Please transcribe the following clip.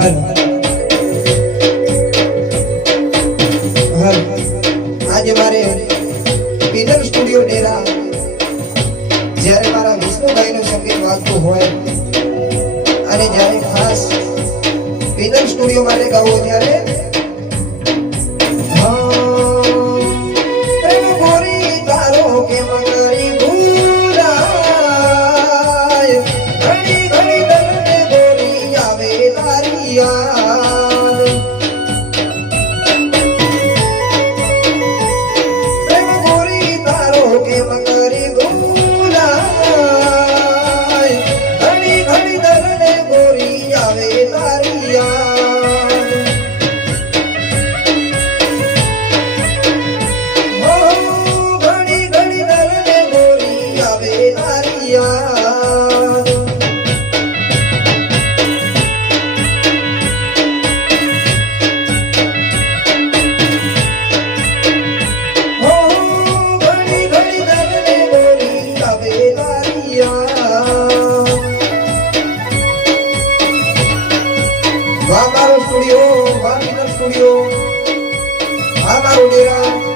હર હર આજે મારે પીનલ સ્ટુડિયો ડેરા જ્યારે મારા વિષ્ણુભાઈનું સંગીત વાગતું હોય અને જ્યારે ખાસ પીનલ સ્ટુડિયો માટે ગાવું ત્યારે સ્ટુડિયો, સ્ટુડિયો, આ મારો ડેરા